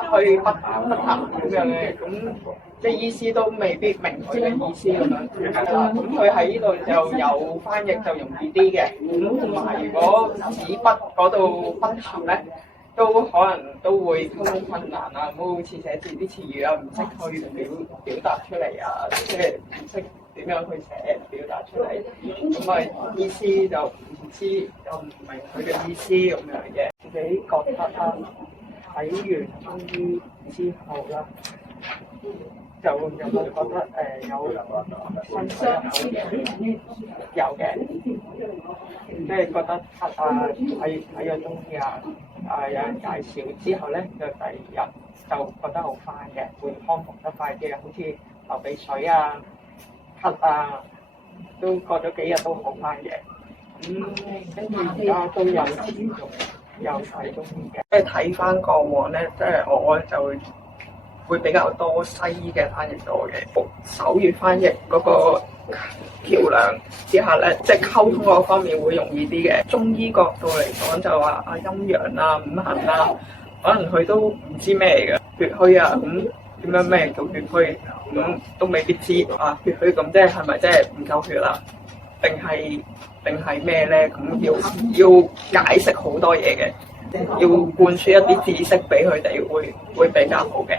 去不談咁樣嘅，咁即係醫師都未必明佢嘅意思咁樣，係啦。咁佢喺呢度就有翻譯就容易啲嘅，咁同埋如果紙筆嗰度不談咧，都可能都會溝通困難啊，咁好似寫字啲詞語啊，唔識去表達出嚟啊，即係唔識點樣去寫表達出嚟，咁啊意思就唔知又唔明佢嘅意思咁樣嘅。自己覺得啦，睇完中醫之後啦，就有冇覺得有新嘅有嘅，即係覺得睇咗中醫有人介紹之後咧，就第二日就覺得好快嘅，會康復得快啲，好似流鼻水啊、咳啊，都過咗幾日都好快嘅。跟住而家都有持續有睇中醫嘅，即係睇翻過往咧，即係我就會比較多西醫嘅翻譯多嘅，手語翻譯嗰個橋梁之下咧，即係溝通嗰方面會容易啲嘅。中醫角度嚟講就話陰陽啊、五行啊，可能佢都唔知咩嚟嘅，血虛啊，咁點樣咩叫血虛，咁都未必知啊。血虛咁即係咪即係唔夠血啦？定係咩咧？咁要解釋好多嘢嘅，要灌輸一啲知識俾佢哋，會比較好嘅。